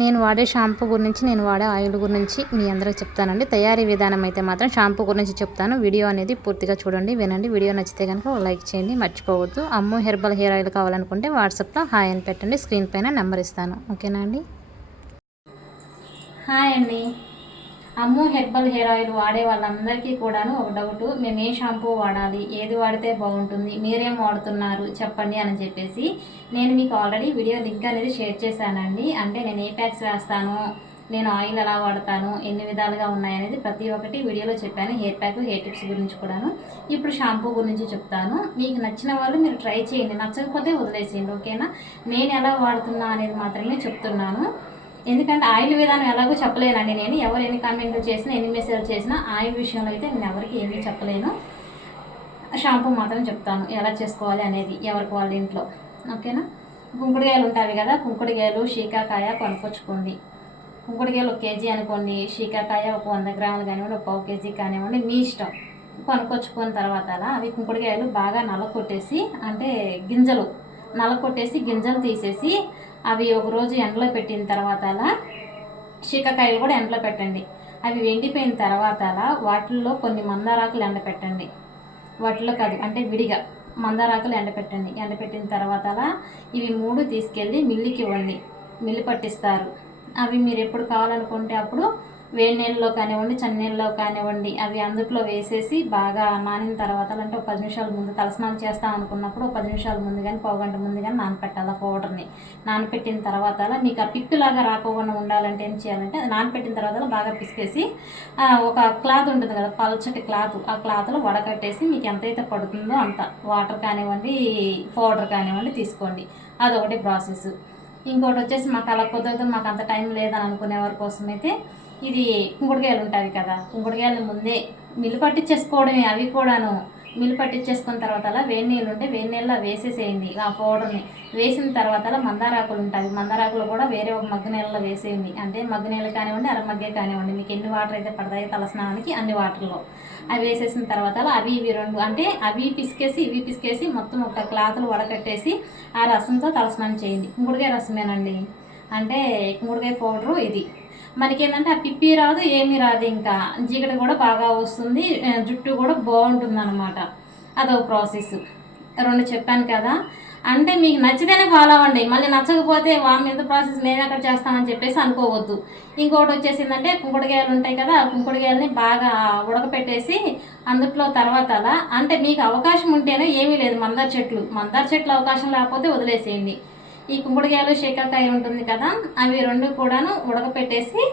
నేను వాడే షాంపూ గురించి నేను వాడే ఆయిల్ గురించి మీ అందరికి చెప్తానండి. తయారీ విధానం అయితే మాత్రం షాంపూ గురించి చెప్తాను. వీడియో అనేది పూర్తిగా చూడండి వినండి. వీడియో నచ్చితే కనుక లైక్ చేయండి మర్చిపోవద్దు. అమ్ము హెర్బల్ హెయిర్ ఆయిల్ కావాలనుకుంటే వాట్సాప్లో హాయ్ అని పెట్టండి. స్క్రీన్ పైన నెంబర్ ఇస్తాను. ఓకేనా అండి? హాయ్ అండి. అమ్ము హెర్బల్ హెయిర్ ఆయిల్ వాడే వాళ్ళందరికీ కూడాను ఒక డౌట్. మేము ఏ షాంపూ వాడాలి? ఏది వాడితే బాగుంటుంది? మీరేం వాడుతున్నారు? చెప్పండి అని చెప్పేసి నేను మీకు ఆల్రెడీ వీడియో లింక్ అనేది షేర్ చేశానండి. అంటే నేను ఏ ప్యాక్స్ వేస్తాను? నేను ఆయిల్ ఎలా వాడతాను? ఎన్ని విధాలుగా ఉన్నాయనేది ప్రతి ఒక్కటి వీడియోలో చెప్పాను. హెయిర్ ప్యాక్ హెయిర్ టిప్స్ గురించి కూడాను. ఇప్పుడు షాంపూ గురించి చెప్తాను. మీకు నచ్చిన వాళ్ళు మీరు ట్రై చేయండి. నచ్చకపోతే వదిలేసేయండి ఓకేనా? నేను ఎలా వాడుతున్నా అనేది మాత్రమే చెప్తున్నాను. ఎందుకంటే ఆయిల్ విధానం ఎలాగో చెప్పలేనండి నేను. ఎవరు ఎన్ని కామెంట్లు చేసినా ఎన్ని మెసేజ్ చేసినా ఆయిల్ విషయంలో అయితే నేను ఎవరికి ఏమీ చెప్పలేను. షాంపూ మాత్రం చెప్తాను. ఎలా చేసుకోవాలి అనేది ఎవరికి వాళ్ళ ఇంట్లో. ఓకేనా? కుంకుడుకాయలు ఉంటాయి కదా కుంకుడుకాయలు షీకాకాయ కొనుక్కొచ్చుకోండి. కుంకుడుకాయలు ఒక కేజీ అనుకోండి షీకాకాయ ఒక వంద గ్రాములు కానివ్వండి ఒక పావు కేజీ కానివ్వండి మీ ఇష్టం. కొనుక్కొచ్చుకున్న తర్వాత అలా అవి కుంకుడుకాయలు బాగా నలకొట్టేసి అంటే గింజలు నలకొట్టేసి గింజలు తీసేసి అవి ఒక రోజు ఎండలో పెట్టిన తర్వాత అలా కూడా ఎండలో పెట్టండి. అవి ఎండిపోయిన తర్వాత అలా వాటిల్లో కొన్ని మందారాకులు ఎండపెట్టండి. వాటిలో కాదు అంటే విడిగా మందారాకులు ఎండపెట్టండి. ఎండపెట్టిన తర్వాత అలా ఇవి మూడు తీసుకెళ్ళి మిల్లుకి ఇవ్వండి. మిల్లు పట్టిస్తారు. అవి మీరు ఎప్పుడు కావాలనుకుంటే అప్పుడు వేడి నీళ్ళలో కానివ్వండి చన్నీళ్ళలో కానివ్వండి అవి అందుట్లో వేసేసి బాగా నానిన తర్వాత అంటే ఒక పది నిమిషాల ముందు తలస్నానం చేస్తాం అనుకున్నప్పుడు ఒక పది నిమిషాల ముందు కానీ పావు గంట ముందు కానీ నానపెట్టాలి ఆ పౌడర్ని. నానపెట్టిన తర్వాత మీకు ఆ పిక్కులాగా రాకోకుండా ఉండాలంటే ఏం చేయాలంటే అది నానపెట్టిన తర్వాత బాగా పిసికేసి ఒక క్లాత్ ఉంటుంది కదా పలచటి క్లాత్ ఆ క్లాత్లో వడకట్టేసి మీకు ఎంతైతే పడుతుందో అంత వాటర్ కానివ్వండి పౌడర్ కానివ్వండి తీసుకోండి. అదొకటి ప్రాసెస్. ఇంకోటి వచ్చేసి మాకు అలా కుదరదు మాకు అంత టైం లేదని అనుకునే వారి కోసం అయితే ఇది కుంకుడుకాయలు ఉంటాయి కదా కుంకుడుకాయలు ముందే మిల్లు పట్టించేసుకోవడమే అవి కూడాను మిల్లు పట్టించేసుకున్న తర్వాత అలా వేడి నీళ్ళు ఉంటే వేడి నీళ్ళలో వేసేసేయండి ఆ పౌడర్ని. వేసిన తర్వాత అలా మందారాకులు ఉంటాయి. మందారాకులు కూడా వేరే ఒక మగ్గ నీళ్ళలో వేసేయండి. అంటే మగ్గ నీళ్ళు కానివ్వండి అరమగ్గే కానివ్వండి. మీకు ఎన్ని వాటర్ అయితే పడతాయో తలస్నానానికి అన్ని వాటర్లో. అవి వేసేసిన తర్వాత అలా అవి ఇవి రెండు అంటే అవి పిసికేసి ఇవి పిసికేసి మొత్తం ఒక క్లాత్లు వడకట్టేసి ఆ రసంతో తలస్నానం చేయండి. కుంకుడుకాయ రసమేనండి. అంటే కుంకుడుకాయ పౌడరు ఇది. మనకేంటంటే ఆ పిప్పి రాదు ఏమీ రాదు ఇంకా. జిగట కూడా బాగా వస్తుంది జుట్టు కూడా బాగుంటుంది అనమాట అదొక ప్రాసెస్. రెండు చెప్పాను కదా. అంటే మీకు నచ్చితేనే ఫాలో అవ్వండి. మళ్ళీ నచ్చకపోతే వామ్ ఎంత ప్రాసెస్ మేము ఎక్కడ చేస్తామని చెప్పేసి అనుకోవద్దు. ఇంకోటి వచ్చేసిందంటే కుంకుడుకాయలు ఉంటాయి కదా ఆ కుంకుడుకాయలని బాగా ఉడకపెట్టేసి అందుట్లో తర్వాత అలా అంటే మీకు అవకాశం ఉంటేనే ఏమీ లేదు మందార చెట్లు. మందార చెట్లు అవకాశం లేకపోతే వదిలేసేయండి. ఈ కుంకుడుకాయలు శేకాకాయ ఉంటుంది కదా అవి రెండు కూడాను ఉడకపెట్టేసి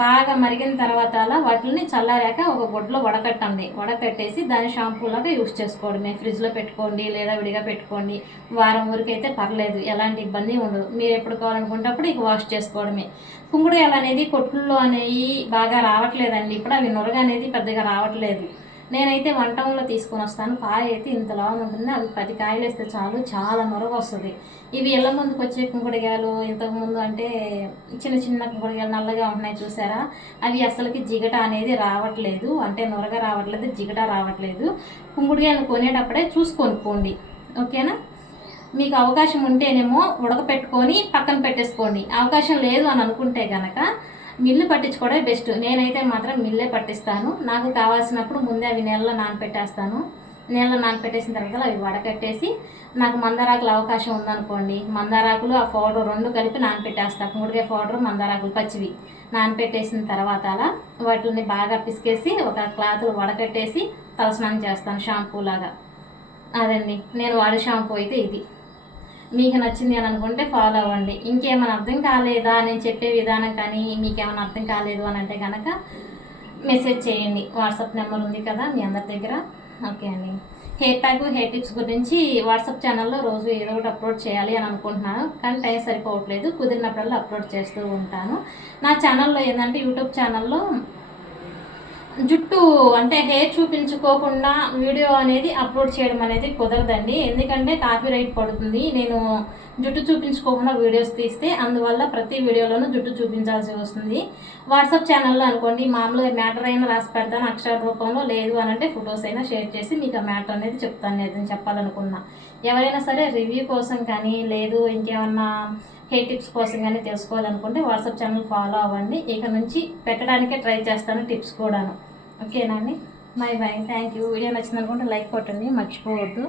బాగా మరిగిన తర్వాత అలా వాటిని చల్లారాక ఒక గుడ్లో వడకట్టండి. వడకట్టేసి దాని షాంపూలాగా యూస్ చేసుకోవడమే ఫ్రిడ్జ్లో పెట్టుకోండి లేదా విడిగా పెట్టుకోండి. వారం వరకు అయితే పర్లేదు ఎలాంటి ఇబ్బంది ఉండదు. మీరు ఎప్పుడు కావాలనుకుంటే ఇక వాష్ చేసుకోవడమే. కుంకుడుకాయలు అనేది కొట్టుల్లో అనేవి బాగా రావట్లేదండి. ఇప్పుడు అవి నొరగ అనేది పెద్దగా రావట్లేదు. నేనైతే వంటంలో తీసుకొని వస్తాను. కాయ అయితే ఇంతలా ఉంటుంది. అవి పది కాయలు వేస్తే చాలు. చాలా నొరగ వస్తుంది. ఇవి ఇళ్ళ ముందుకు వచ్చే కుంకుడుగాయలు ఇంతకుముందు అంటే చిన్న చిన్న కుంకుడుగాయలు నల్లగా ఉన్నాయి చూసారా? అవి అసలుకి జిగట అనేది రావట్లేదు. అంటే నొరగ రావట్లేదు జిగట రావట్లేదు. కుంకుడుగాయలు కొనేటప్పుడే చూసుకొని పోండి. ఓకేనా? మీకు అవకాశం ఉంటేనేమో ఉడకపెట్టుకొని పక్కన పెట్టేసుకోండి. అవకాశం లేదు అని అనుకుంటే కనుక మిల్లు పట్టించుకోవడమే బెస్ట్. నేనైతే మాత్రం మిల్లే పట్టిస్తాను. నాకు కావాల్సినప్పుడు ముందే అవి నెలలో నానపెట్టేస్తాను. నీళ్ళలో నానపెట్టేసిన తర్వాత అవి వడకట్టేసి నాకు మందారాకులు అవకాశం ఉందనుకోండి మందారాకులు ఆ పౌడర్ రెండు కలిపి నానపెట్టేస్తాను ముడిగే పౌడర్ మందారాకులు పచ్చివి. నానపెట్టేసిన తర్వాత అలా వాటిని బాగా పిసికేసి ఒక క్లాత్లో వడకట్టేసి తలస్నానం చేస్తాను షాంపూ లాగా అదండి. నేను వాడే షాంపూ అయితే ఇది. మీకు నచ్చింది అని అనుకుంటే ఫాలో అవ్వండి. ఇంకేమైనా అర్థం కాలేదా నేను చెప్పే విధానం కానీ మీకేమైనా అర్థం కాలేదు అని అంటే కనుక మెసేజ్ చేయండి. వాట్సాప్ నెంబర్ ఉంది కదా మీ అందరి దగ్గర. ఓకే అండి. హెయిర్ ప్యాక్ హెయిర్ టిప్స్ గురించి వాట్సాప్ ఛానల్లో రోజు ఏదో ఒకటి అప్లోడ్ చేయాలి అని అనుకుంటున్నాను. కానీ టైం సరిపోవట్లేదు. కుదిరినప్పుడల్లా అప్లోడ్ చేస్తూ ఉంటాను. నా ఛానల్లో ఏంటంటే యూట్యూబ్ ఛానల్లో జుట్టు అంటే హెయిర్ చూపించుకోకుండా వీడియో అనేది అప్లోడ్ చేయడం అనేది కుదరదండి. ఎందుకంటే కాపీ రైట్ పడుతుంది. నేను జుట్టు చూపించుకోకుండా వీడియోస్ తీస్తే అందువల్ల ప్రతి వీడియోలోనూ జుట్టు చూపించాల్సి వస్తుంది. వాట్సాప్ ఛానల్లో అనుకోండి మామూలుగా మ్యాటర్ అయినా రాసి పెడతాను అక్షర రూపంలో లేదు అని అంటే ఫొటోస్ అయినా షేర్ చేసి మీకు ఆ మ్యాటర్ అనేది చెప్తాను నేను చెప్పాలనుకున్నా. ఎవరైనా సరే రివ్యూ కోసం కానీ లేదు ఇంకేమన్నా హెయిర్ టిప్స్ కోసం కానీ తెలుసుకోవాలనుకుంటే వాట్సాప్ ఛానల్ ఫాలో అవ్వండి. ఇక నుంచి పెట్టడానికే ట్రై చేస్తాను టిప్స్ కూడాను. ఓకేనా అండి? Bye bye thank you video నచ్చిందనుకుంటే like కొట్టండి మర్చిపోవద్దు.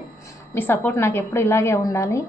మీ సపోర్ట్ నాకు ఎప్పుడు ఇలాగే ఉండాలి.